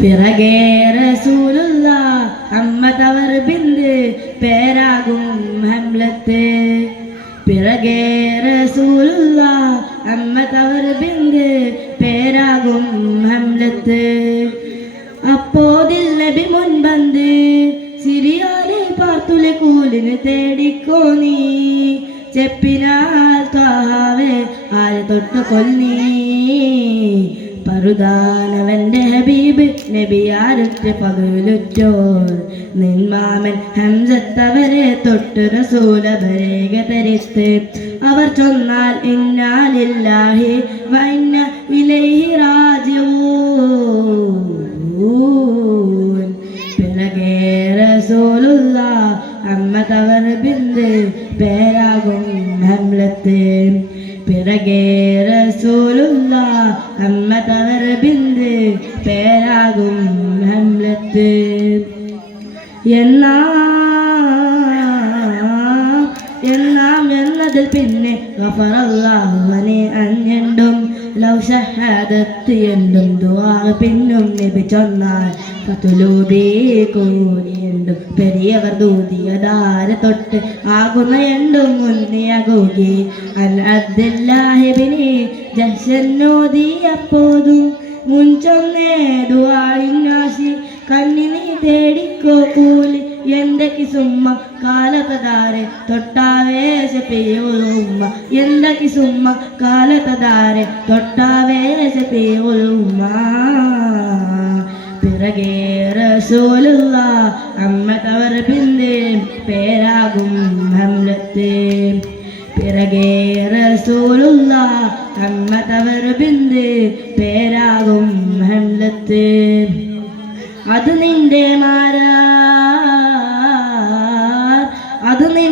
പിറകെ റസൂലുള്ള അമ്മ തവർ ബിന്ദ് പേരാകും ഹംലത്ത്. പിറകെ റസൂലുള്ള അമ്മ തവർ ബിന്ദ് പേരാകും ഹംലത്ത്. അപ്പോതിൽ നബി മുൻപന്ത് സിരിയാലെ പാർത്തുലെ കൂലിന് തേടിക്കോ നീ. ചെപ്പിനാൽ താവേ ആരെ തൊട്ട് കൊല്ലീ പറുദാനവന്റെ ഹബീബ് നബിയാരുറ്റ പകലുറ്റോർ. നിന്മാമൻ ഹംസത്തവരെ തൊട്ട് റസൂലഭരേക തരിത്ത് അവർ ചൊന്നാൽ ഇന്നാലില്ലാഹി വൈന്ന ഇലൈഹി റാജിഊൻ. പിറകെ റസൂലുള്ള അമ്മ തവർ ബിന്ദ് പേരാകും ഹംലത്ത്. പിറകെ റസൂലുള്ള അമ്മ തവർ ബിന്ദ് പേരാകും ഹംലത്ത് എന്നാ എന്നതിൽ പിന്നെ ഗഫറല്ലാഹുവനെ അഞ്ഞണ്ടും ലൗ ഷഹാദത്ത് എണ്ടും ദുആ പിന്നും നബി ചൊന്നാൽ ഫതുലൂബി കൂലിയുണ്ടും പെരിയവർ ദൂതിയതാര തൊട്ട് ആകുന്ന എണ്ടും മുന്നിയകൂകി അൻ അബ്ദുല്ലാഹിബിനെ ജഹ്ഷന്നോദി അപ്പോതും മുൻചൊന്നേ ദുആ ഇന്നാശി കണ്ണിനി തേടിക്കോ കൂലി. എന്റെ കിസുമ്മ കാലത്തതാരെ തൊട്ടാവേശ പേവുമ്മ എന്റെ കിസുമ്മ കാലത്തതാരെ തൊട്ടാവേശ പേവുമ്മ പിറകെ റസൂലുള്ള അമ്മ തവർ ബിന്ദേ പേരാകും ഹംലത്തെ. പിറകെ റസൂലുള്ള അമ്മ തവർ ബിന്ദേ പേരാകും ഹംലത്തെ. അത് നിന്റെ മാരാ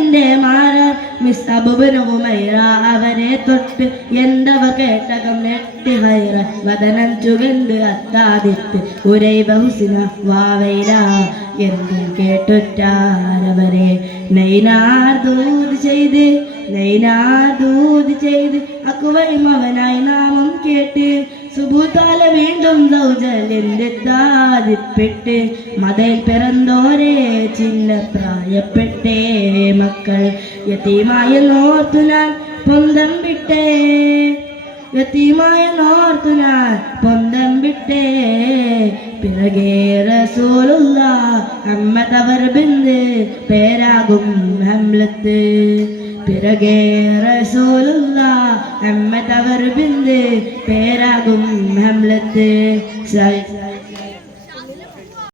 അത് നിന്റെ മാരാർ മിസ് അബുബനുമൈറ അവരെ തൊട്ട് എന്തവ കേട്ടകം നെട്ടി ഹൈറ വദനം ചുകണ്ട് അത്താദിത്ത് ഉരൈ ബഹുസിന വാവൈര എന്തും കേട്ടുറ്റാരവരെ നൈനാർ ദൂത് ചെയ്ത് നൈനാർ ദൂത് ചെയ്ത് അക്കുവൈ മവനായി നാമം കേട്ട് സുബുത്താല വീണ്ടും സൗജല്യന്റെ താതിപ്പെട്ട് മതയിൽ പിറന്തോരെ ചില്ല പ്രായപ്പെട്ടേ മക്കൾ. യതീമായ നോർത്തു ഞാൻ പൊന്തം വിട്ടേ. യതീമായ നോർത്തു ഞാൻ പൊന്തം വിട്ടേ. പിറകെ റസൂലുള്ള അമ്മ തവർ ബിന്ദ് പേരാകും ഹംലത്ത്. പിറകെ റസൂലുള്ള അമ്മ തവർ ബിന്ദ് പേരാകും ഹംലത്ത്.